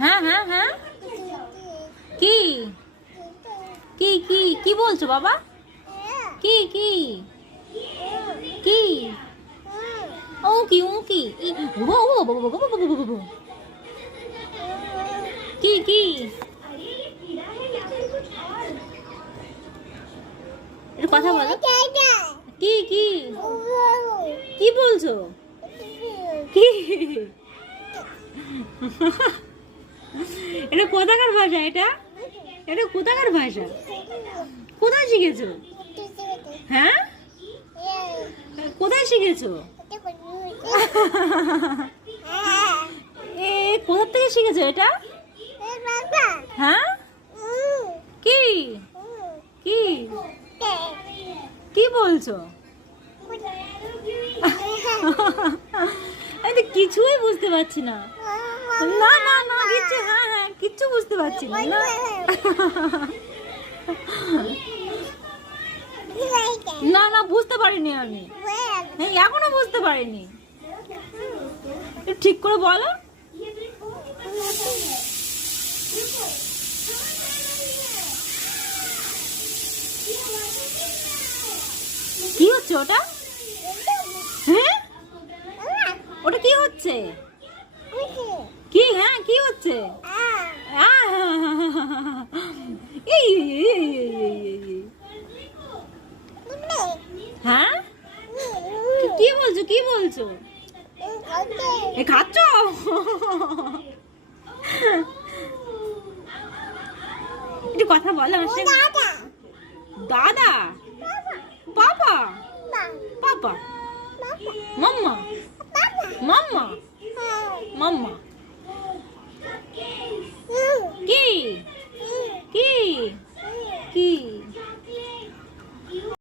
হ্যাঁ হ্যাঁ হ্যাঁ, কি কি কি কি বলছো বাবা? কি কি কি ও কি ও কি কি কি একটু কথা বলো। কি কি কি বলছো? কি এটা কোথাকার ভাষা? এটা এটা কোথাকার ভাষা? কোথায় শিখেছো? হ্যাঁ, কোথায় শিখেছো? এ কোথা থেকে শিখেছো এটা? হ্যাঁ, কি কি কি বলছো? আমি তো কিছুই বুঝতে পারছি না। না না না কিচ্ছু, হ্যাঁ হ্যাঁ কিচ্ছু বুঝতে পারছি না। না না না বুঝতে পারিনি আমি, হ্যাঁ এখনো বুঝতে পারিনি। ঠিক করে বলো। কি হচ্ছে ওটা? হ্যাঁ ওটা কি হচ্ছে? কি হ্যাঁ কি হচ্ছে? হ্যাঁ কি বলছো? কি বলছো? এ খাচ্ছ? একটু কথা বলো আমার সাথে। দাদা, পাপা, পাপা, মাম্মা, মাম্মা, মাম্মা, কি